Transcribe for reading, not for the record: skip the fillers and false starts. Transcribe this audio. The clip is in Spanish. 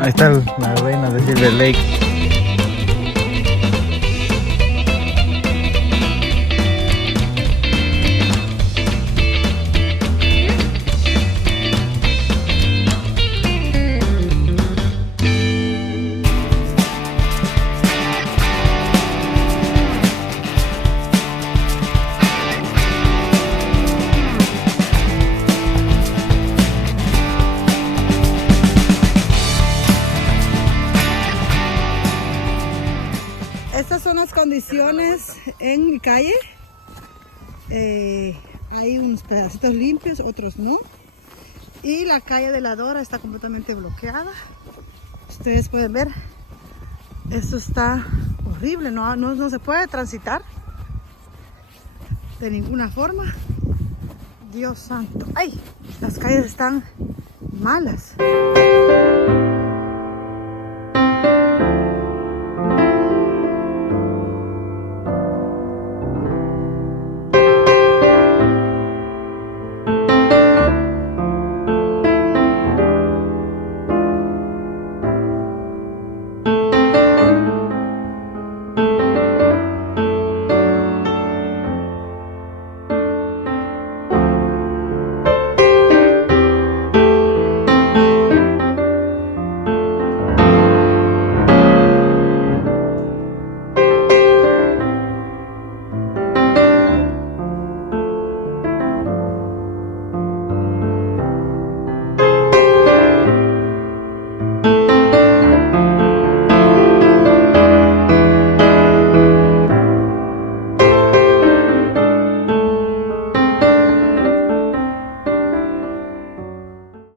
Ahí está la reina de Silver Lake. Estas son las condiciones en mi calle. Hay unos pedacitos limpios, otros no. Y la calle de la Dora está completamente bloqueada. Ustedes pueden ver, esto está horrible, no se puede transitar de ninguna forma. Dios santo. ¡Ay! Las calles están malas.